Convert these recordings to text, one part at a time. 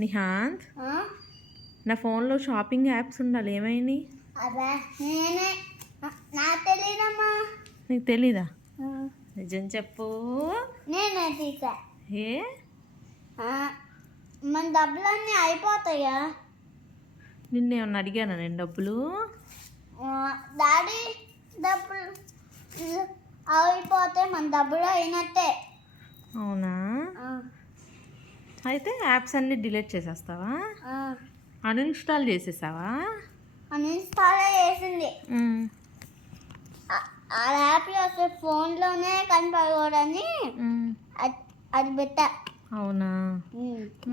నిహాంత్, నా ఫోన్లో shopping apps ఉండాలి, ఏమైనాయి? నీకు తెలీదా? నిజం చెప్పు. నేనే తీసా. ఏ మన డబ్బులన్నీ అయిపోతాయా? నిన్నేమన్నా అడిగానా నేను డబ్బులు? డాడీ డబ్బులు అయిపోతే మన డబ్బులు అయినట్టే. అవునా? అయితే యాప్స్ అన్నీ డిలీట్ చేసేస్తావా? అన్ఇన్స్టాల్ చేసేసావా? అన్ఇన్స్టాల్ చేసింది. ఆ యాప్లో అసలు ఫోన్లోనే కనపడకూడదని అది పెట్టా. అవునా?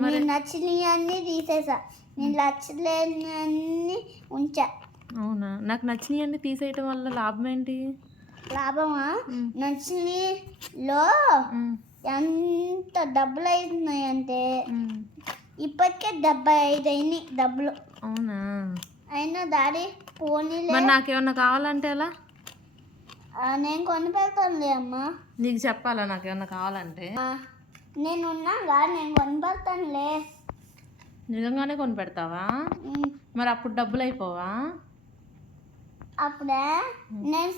మరి నచ్చినవి అన్నీ తీసేసా, నేను నచ్చలేని ఉంచా. అవునా? నాకు నచ్చినవి అన్నీ తీసేయటం వల్ల లాభం ఏంటి? లాభమా? నచ్చినలో ఎంత డబ్బులు అవుతున్నాయి అంటే ఇప్పటికే 75 అయినాయి డబ్బులు. అవునా? అయినా డాడీ పోనీ నాకేమన్నా కావాలంటే ఎలా? నేను కొని పెడతానులే అమ్మా. నీకు చెప్పాలా నాకేమన్నా కావాలంటే? నేనున్నాగా, నేను కొని పెడతానులే. నిజంగానే కొని పెడతావా? మరి అప్పుడు డబ్బులు అయిపోవా? అప్పుడే నేను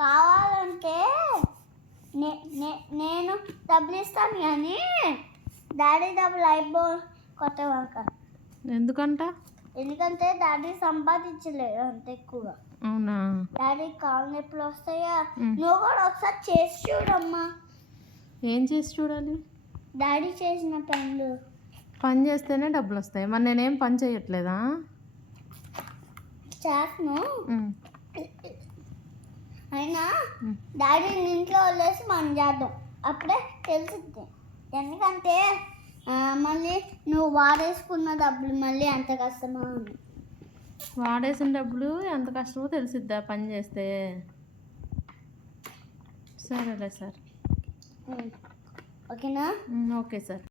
కావాలంటే నేను డబ్బులు ఇస్తాను కానీ డాడీ డబ్బులు కొట్టవాక. ఎందుకంట? ఎందుకంటే డాడీ సంపాదించలేదు అంత ఎక్కువగా. అవునా? డాడీ కాళ్ళు నొప్పులు వస్తాయా? నువ్వు కూడా ఒకసారి చేసి చూడమ్మా. ఏం చేసి చూడాలి? డాడీ చేసిన పని చేస్తేనే డబ్బులు వస్తాయి. మరి నేనేం పని చేయట్లేదా? చేస్తాను. అయినా డాడీని ఇంట్లో వదిలేసి మనం చేద్దాం, అప్పుడే తెలుస్తుంది. ఎందుకంటే మళ్ళీ నువ్వు వాడేసుకున్న డబ్బులు మళ్ళీ ఎంత కష్టమో అని. వాడేసిన డబ్బులు ఎంత కష్టమో తెలిసిద్దా పని చేస్తే? సరేలే సార్. ఓకేనా? Okay sir.